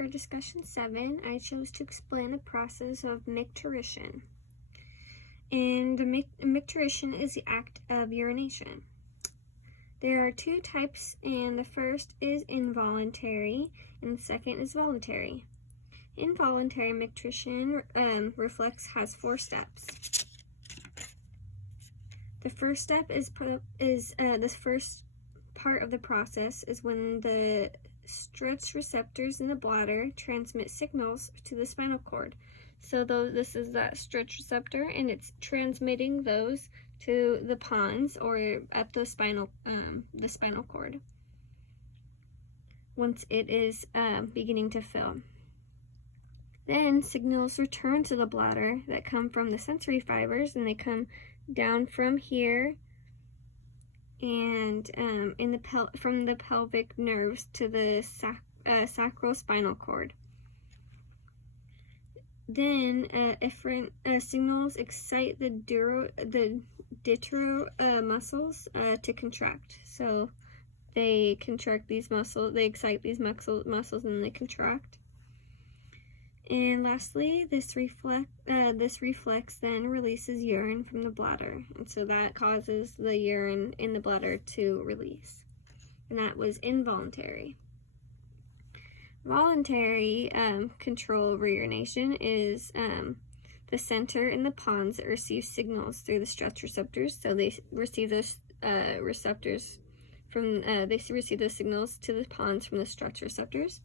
for discussion 7, I chose to explain the process of micturition. And micturition is the act of urination. There are 2 types, and the first is involuntary, and the second is voluntary. Involuntary micturition has 4 steps. The first step is this first part of the process is when the stretch receptors in the bladder transmit signals to the spinal cord. So this is that stretch receptor, and it's transmitting those to the pons or at the spinal cord once it is beginning to fill. Then signals return to the bladder that come from the sensory fibers, and they come down from here and from the pelvic nerves to the sacrospinal cord. Then signals excite the ditro muscles to contract. So they contract these muscles, they excite these muscles, and they contract. And lastly, this reflex then releases urine from the bladder, and so that causes the urine in the bladder to release. And that was involuntary. Voluntary control over urination is the center in the pons that receives signals through the stretch receptors. So they receive those receive those signals to the pons from the stretch receptors.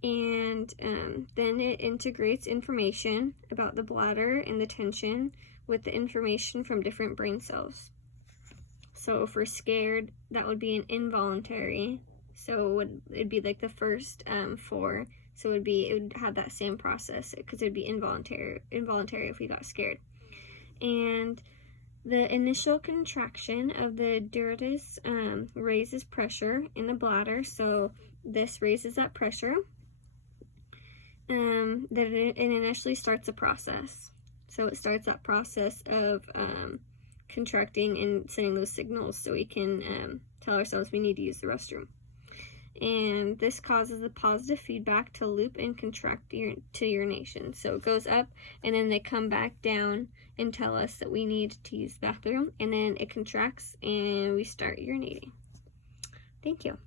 And then it integrates information about the bladder and the tension with the information from different brain cells. So for scared, that would be an involuntary. So it'd be like the first 4. So it would have that same process because it'd be involuntary if we got scared. And the initial contraction of the diuretis raises pressure in the bladder. So this raises that pressure. Then it initially starts a process. So it starts that process of contracting and sending those signals so we can tell ourselves we need to use the restroom. And this causes the positive feedback to loop and contract to urination. So it goes up, and then they come back down and tell us that we need to use the bathroom, and then it contracts and we start urinating. Thank you.